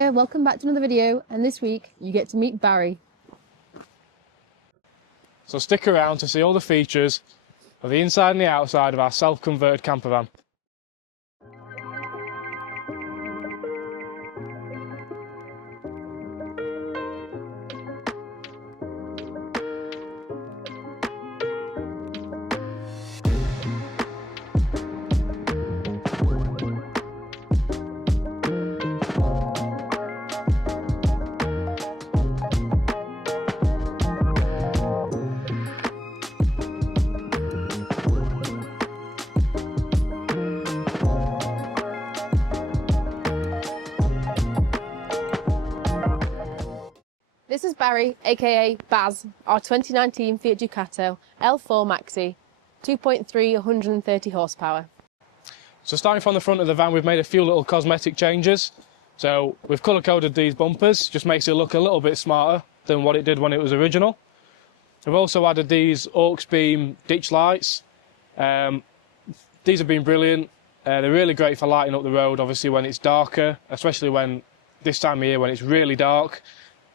Welcome back to another video, and this week you get to meet Barry. So stick around to see all the features of the inside and the outside of our self-converted campervan. This is Barry, aka Baz, our 2019 Fiat Ducato L4 Maxi, 2.3, 130 horsepower. So starting from the front of the van, we've made a few little cosmetic changes. So we've colour-coded these bumpers, just makes it look a little bit smarter than what it did when it was original. We've also added these aux beam ditch lights. These have been brilliant. They're really great for lighting up the road, obviously when it's darker, especially when this time of year when it's really dark.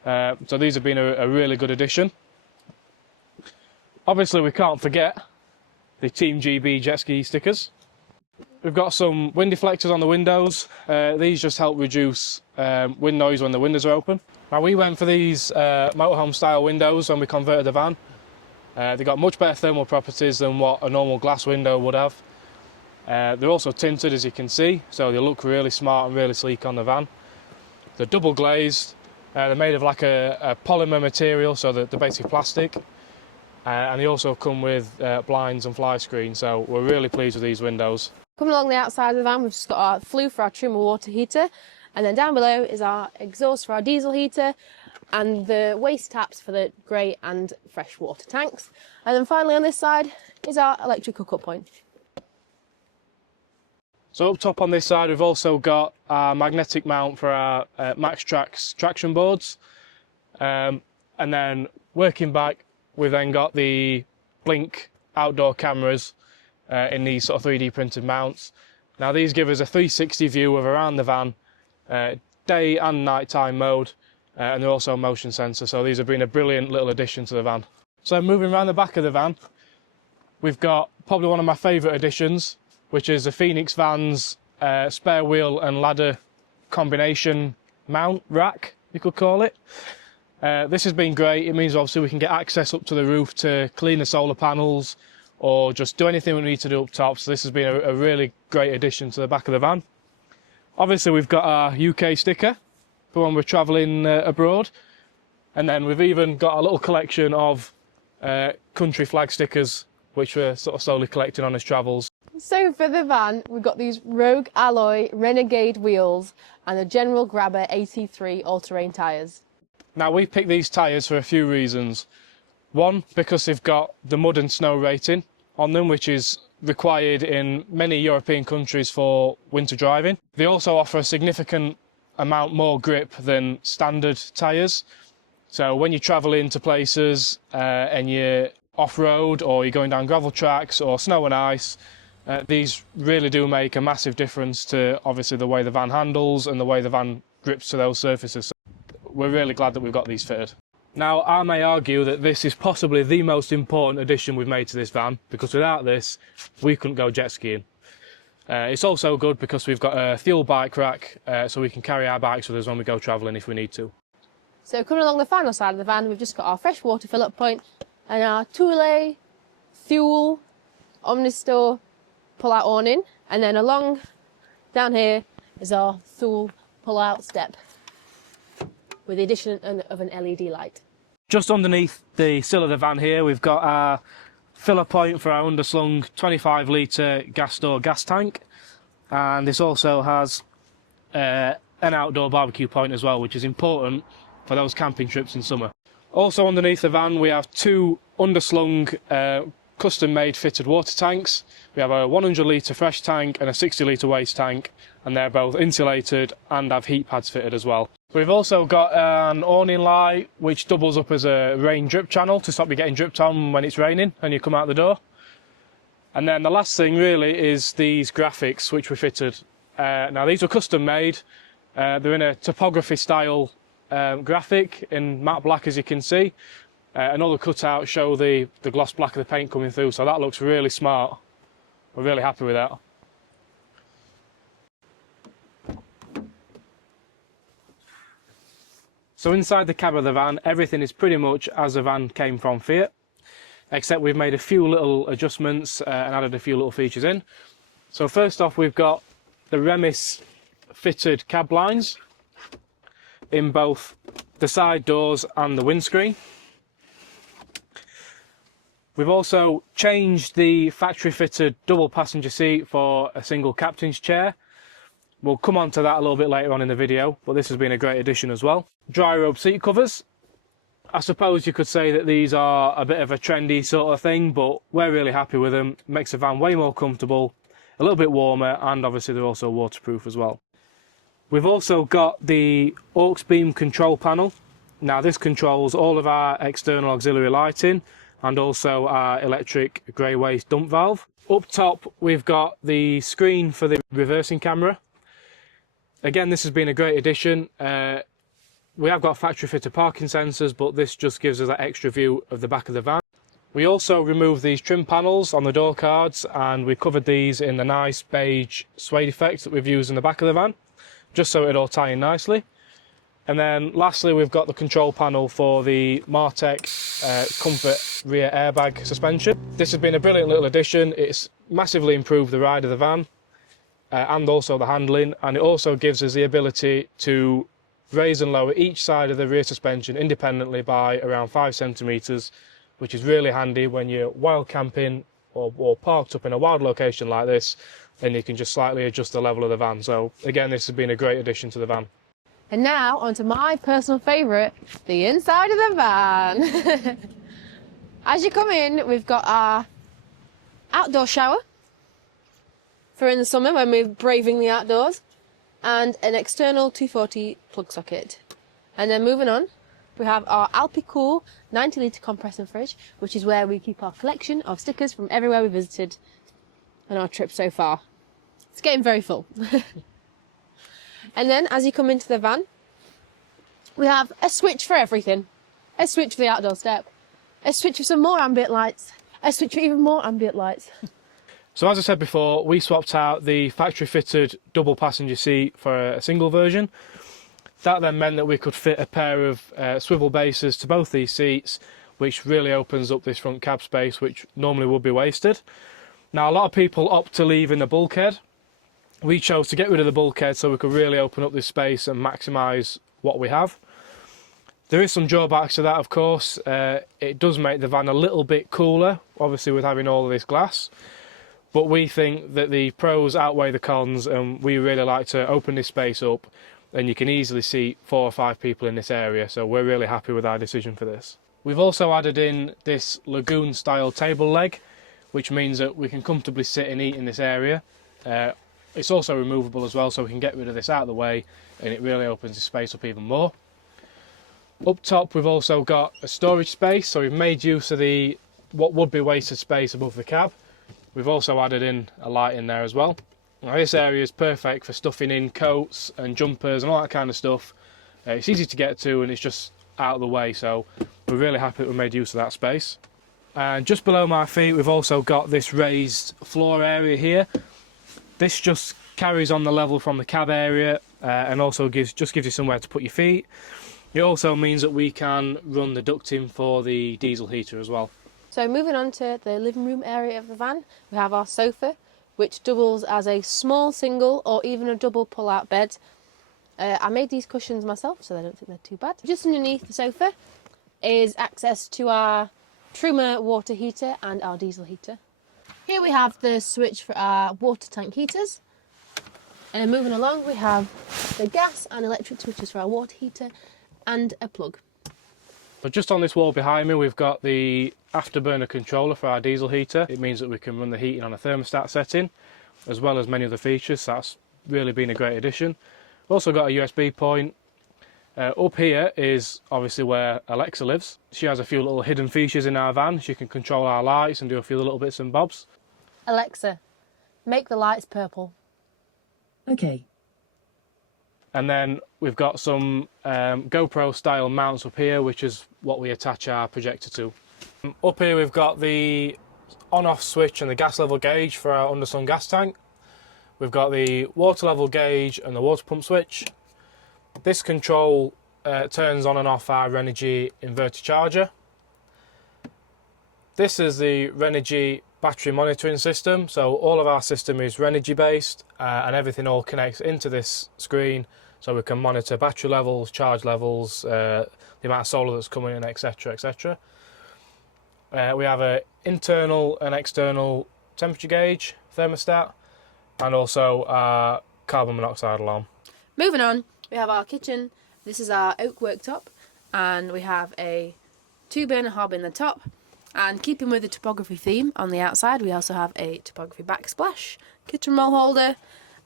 So these have been a really good addition. Obviously we can't forget the Team GB jet ski stickers. We've got some wind deflectors on the windows. These just help reduce wind noise when the windows are open. Now we went for these motorhome style windows when we converted the van. They've got much better thermal properties than what a normal glass window would have. They're also tinted, as you can see, so they look really smart and really sleek on the van. They're double glazed. They're made of like a polymer material, so they're basically plastic. And they also come with blinds and fly screen, so we're really pleased with these windows. Coming along the outside of the van, we've just got our flue for our trim and water heater, and then down below is our exhaust for our diesel heater, and the waste taps for the grey and fresh water tanks. And then finally on this side is our electric hookup point. So up top on this side, we've also got our magnetic mount for our Max-Trax traction boards. And then working back, we've then got the Blink outdoor cameras in these sort of 3D printed mounts. Now these give us a 360 view of around the van, day and nighttime mode, and they're also a motion sensor. So these have been a brilliant little addition to the van. So moving around the back of the van, we've got probably one of my favourite additions, which is the Phoenix Van's spare wheel and ladder combination mount rack, you could call it. This has been great. It means obviously we can get access up to the roof to clean the solar panels or just do anything we need to do up top. So this has been a really great addition to the back of the van. Obviously we've got our UK sticker for when we're travelling abroad. And then we've even got a little collection of country flag stickers, which we're sort of slowly collecting on his travels. So for the van, we've got these Rogue Alloy Renegade wheels and the General Grabber 83 all-terrain tyres. Now we picked these tyres for a few reasons. One, because they've got the mud and snow rating on them, which is required in many European countries for winter driving. They also offer a significant amount more grip than standard tyres. So when you travel into places and you're off-road or you're going down gravel tracks or snow and ice, these really do make a massive difference to obviously the way the van handles and the way the van grips to those surfaces. So we're really glad that we've got these fitted. Now I may argue that this is possibly the most important addition we've made to this van, because without this we couldn't go jet skiing. It's also good because we've got a fuel bike rack, so we can carry our bikes with us when we go travelling if we need to. So coming along the final side of the van, we've just got our fresh water fill-up point and our Thule fuel Omnistore pull-out awning, and then along down here is our Thule pull-out step with the addition of an LED light. Just underneath the sill of the van here, we've got our filler point for our underslung 25 litre gas store gas tank, and this also has an outdoor barbecue point as well, which is important for those camping trips in summer. Also underneath the van we have two underslung custom-made fitted water tanks. We have a 100 litre fresh tank and a 60 litre waste tank, and they're both insulated and have heat pads fitted as well. We've also got an awning light which doubles up as a rain drip channel to stop you getting dripped on when it's raining and you come out the door. And then the last thing really is these graphics which we fitted. Now these were custom made. They're in a topography style graphic in matte black, as you can see. And all the cutouts show the gloss black of the paint coming through, so that looks really smart. We're really happy with that. So inside the cab of the van, everything is pretty much as the van came from Fiat, except we've made a few little adjustments and added a few little features in. So first off, we've got the Remis fitted cab lines in both the side doors and the windscreen. We've also changed the factory fitted double passenger seat for a single captain's chair. We'll come on to that a little bit later on in the video, but this has been a great addition as well. Dry robe seat covers. I suppose you could say that these are a bit of a trendy sort of thing, but we're really happy with them. Makes the van way more comfortable, a little bit warmer, and obviously they're also waterproof as well. We've also got the aux beam control panel. Now this controls all of our external auxiliary lighting and also our electric grey waste dump valve. Up top we've got the screen for the reversing camera. Again, this has been a great addition. We have got factory fitted parking sensors, but this just gives us that extra view of the back of the van. We also removed these trim panels on the door cards, and we covered these in the nice beige suede effects that we've used in the back of the van, just so it'd all tie in nicely. And then lastly, we've got the control panel for the Martech Comfort rear airbag suspension. This has been a brilliant little addition. It's massively improved the ride of the van and also the handling, and it also gives us the ability to raise and lower each side of the rear suspension independently by around 5 centimetres, which is really handy when you're wild camping or parked up in a wild location like this, and you can just slightly adjust the level of the van. So again, this has been a great addition to the van. And now onto my personal favourite, the inside of the van. As you come in, we've got our outdoor shower for in the summer when we're braving the outdoors, and an external 240 plug socket. And then moving on, we have our Alpicool 90 litre compressor fridge, which is where we keep our collection of stickers from everywhere we visited on our trip so far. It's getting very full. And then as you come into the van, we have a switch for everything. A switch for the outdoor step, a switch for some more ambient lights, a switch for even more ambient lights. So as I said before, we swapped out the factory fitted double passenger seat for a single version. That then meant that we could fit a pair of swivel bases to both these seats, which really opens up this front cab space, which normally would be wasted. Now, a lot of people opt to leave in the bulkhead. We chose to get rid of the bulkhead so we could really open up this space and maximise what we have. There is some drawbacks to that, of course. It does make the van a little bit cooler, obviously with having all of this glass. But we think that the pros outweigh the cons, and we really like to open this space up, and you can easily seat 4 or 5 people in this area, so we're really happy with our decision for this. We've also added in this lagoon style table leg, which means that we can comfortably sit and eat in this area. It's also removable as well, so we can get rid of this out of the way, and it really opens the space up even more. Up top we've also got a storage space, so we've made use of what would be wasted space above the cab. We've also added in a light in there as well. Now this area is perfect for stuffing in coats and jumpers and all that kind of stuff. It's easy to get to and it's just out of the way, so we're really happy that we made use of that space. And just below my feet we've also got this raised floor area here. This just carries on the level from the cab area and also gives you somewhere to put your feet. It also means that we can run the ducting for the diesel heater as well. So moving on to the living room area of the van, we have our sofa, which doubles as a small single or even a double pull-out bed. I made these cushions myself, so I don't think they're too bad. Just underneath the sofa is access to our Truma water heater and our diesel heater. Here we have the switch for our water tank heaters. And moving along, we have the gas and electric switches for our water heater and a plug. So just on this wall behind me, we've got the afterburner controller for our diesel heater. It means that we can run the heating on a thermostat setting, as well as many other features. So that's really been a great addition. We've also got a USB point. Up here is obviously where Alexa lives. She has a few little hidden features in our van. She can control our lights and do a few little bits and bobs. Alexa, make the lights purple. Okay. And then we've got some GoPro style mounts up here, which is what we attach our projector to. Up here we've got the on-off switch and the gas level gauge for our undersun gas tank. We've got the water level gauge and the water pump switch. This control turns on and off our Renogy inverter charger. This is the Renogy battery monitoring system. So all of our system is Renogy based and everything all connects into this screen, so we can monitor battery levels, charge levels, the amount of solar that's coming in, etc, etc. We have an internal and external temperature gauge, thermostat, and also our carbon monoxide alarm. Moving on, we have our kitchen. This is our oak worktop, and we have a 2-burner hob in the top. And keeping with the topography theme, on the outside we also have a topography backsplash, kitchen roll holder,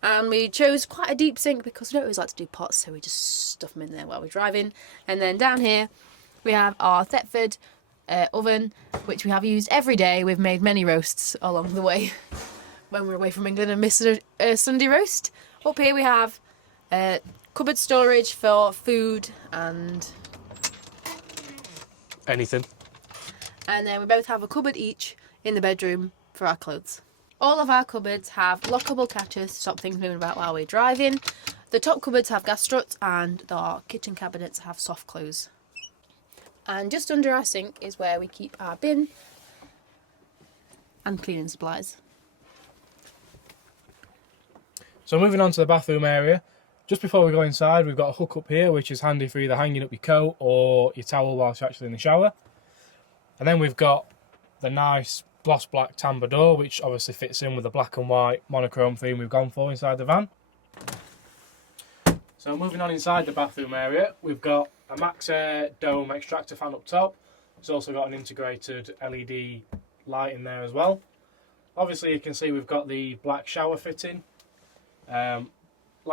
and we chose quite a deep sink because we don't always like to do pots, so we just stuff them in there while we're driving. And then down here we have our Thetford oven, which we have used every day. We've made many roasts along the way when we're away from England and missed a Sunday roast. Up here we have cupboard storage for food and anything. And then we both have a cupboard each in the bedroom for our clothes. All of our cupboards have lockable catches to stop things moving about while we're driving. The top cupboards have gas struts, and our kitchen cabinets have soft close. And just under our sink is where we keep our bin and cleaning supplies. So moving on to the bathroom area, just before we go inside, we've got a hook up here, which is handy for either hanging up your coat or your towel whilst you're actually in the shower. And then we've got the nice gloss black tambour door, which obviously fits in with the black and white monochrome theme we've gone for inside the van. So moving on inside the bathroom area, we've got a Max Air dome extractor fan up top. It's also got an integrated LED light in there as well. Obviously you can see we've got the black shower fitting. Like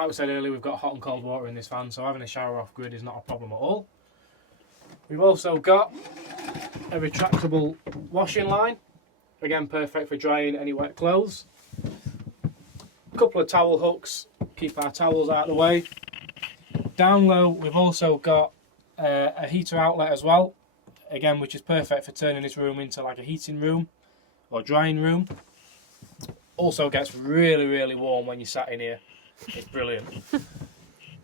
we said earlier, we've got hot and cold water in this van, so having a shower off grid is not a problem at all. We've also got a retractable washing line, again perfect for drying any wet clothes. A couple of towel hooks, keep our towels out of the way. Down low we've also got a heater outlet as well, again which is perfect for turning this room into like a heating room or drying room. Also gets really warm when you're sat in here, it's brilliant.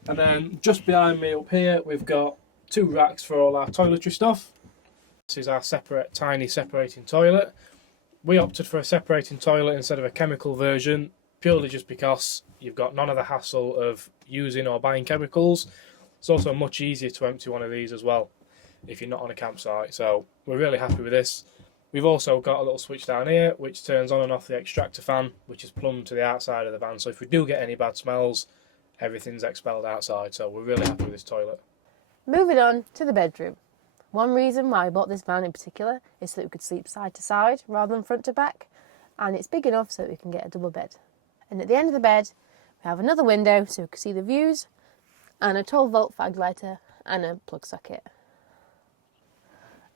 And then just behind me up here we've got 2 racks for all our toiletry stuff. This is our separate tiny separating toilet. We opted for a separating toilet instead of a chemical version purely just because you've got none of the hassle of using or buying chemicals. It's also much easier to empty one of these as well if you're not on a campsite, so we're really happy with this. We've also got a little switch down here which turns on and off the extractor fan, which is plumbed to the outside of the van, so if we do get any bad smells, everything's expelled outside, so we're really happy with this toilet. Moving on to the bedroom. One reason why I bought this van in particular is so that we could sleep side to side rather than front to back, and it's big enough so that we can get a double bed. And at the end of the bed we have another window so we can see the views, and a 12-volt fag lighter and a plug socket.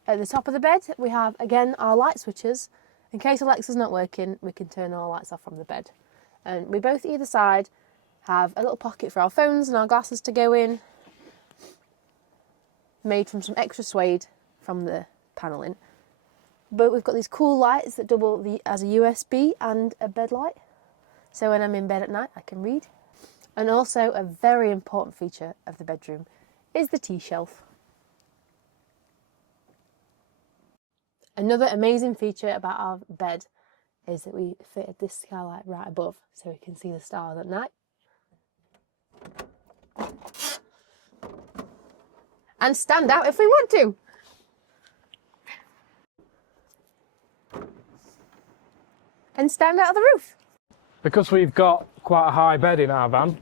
At the top of the bed we have again our light switches. In case Alexa's not working, we can turn all lights off from the bed. And we both either side have a little pocket for our phones and our glasses to go in, made from some extra suede from the panelling. But we've got these cool lights that double as a USB and a bed light, so when I'm in bed at night I can read. And also a very important feature of the bedroom is the tea shelf. Another amazing feature about our bed is that we fitted this skylight right above so we can see the stars at night. And stand out if we want to. And stand out of the roof. Because we've got quite a high bed in our van,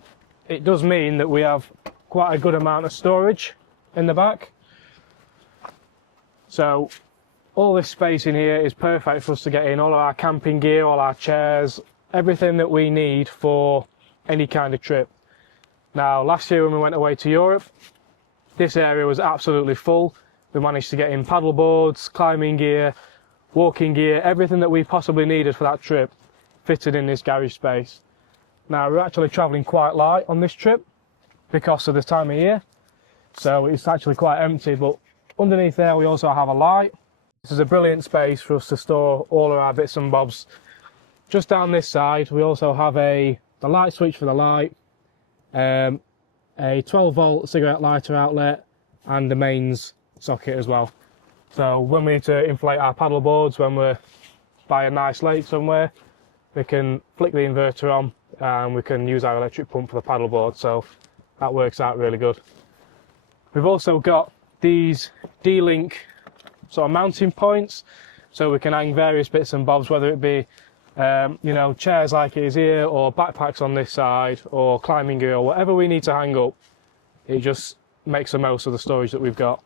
it does mean that we have quite a good amount of storage in the back. So all this space in here is perfect for us to get in all of our camping gear, all our chairs, everything that we need for any kind of trip. Now, last year when we went away to Europe, this area was absolutely full. We managed to get in paddle boards, climbing gear, walking gear, everything that we possibly needed for that trip fitted in this garage space. Now, we're actually travelling quite light on this trip. because of the time of year. So it's actually quite empty, but underneath there we also have a light. This is a brilliant space for us to store all of our bits and bobs. Just down this side we also have the light switch for the light, a 12-volt cigarette lighter outlet, and the mains socket as well. So when we need to inflate our paddle boards, when we're by a nice lake somewhere, we can flick the inverter on and we can use our electric pump for the paddle board, so that works out really good. We've also got these D-Link sort of mounting points, so we can hang various bits and bobs, whether it be you know, chairs like it is here, or backpacks on this side, or climbing gear, or whatever we need to hang up. It just makes the most of the storage that we've got.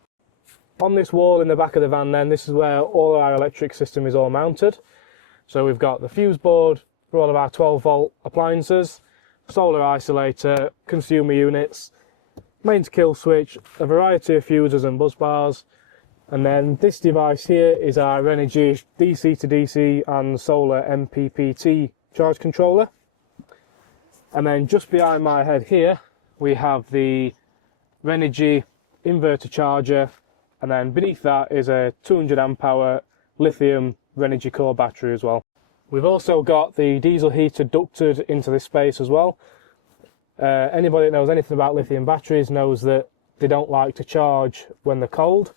On this wall in the back of the van then, this is where all our electric system is all mounted. So we've got the fuse board for all of our 12-volt appliances, solar isolator, consumer units, mains kill switch, a variety of fuses and bus bars, and then this device here is our Energy DC to DC and solar MPPT charge controller. And then just behind my head here we have the Energy inverter charger, and then beneath that is a 200 amp hour lithium Energy core battery as well. We've also got the diesel heater ducted into this space as well. Anybody that knows anything about lithium batteries knows that they don't like to charge when they're cold,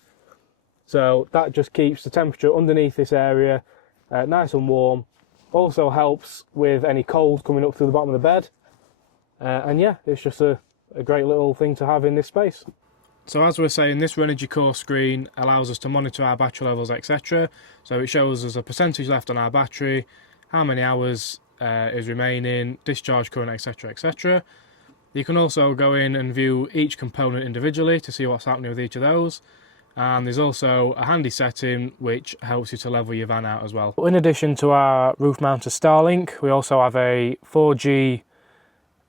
so that just keeps the temperature underneath this area nice and warm. Also helps with any cold coming up through the bottom of the bed, and yeah, it's just a great little thing to have in this space. So as we're saying, this Energy core screen allows us to monitor our battery levels, etc. So it shows us a percentage left on our battery, how many hours is remaining, discharge current, etc, etc. You can also go in and view each component individually to see what's happening with each of those. And there's also a handy setting which helps you to level your van out as well. In addition to our roof mounted Starlink, we also have a 4G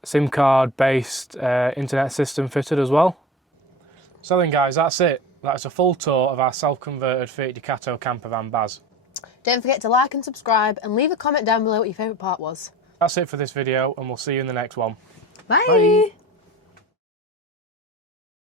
SIM card based internet system fitted as well. So then guys, that's it. That's a full tour of our self-converted Fiat Ducato campervan Baz. Don't forget to like and subscribe and leave a comment down below what your favourite part was. That's it for this video, and we'll see you in the next one. Bye. Bye.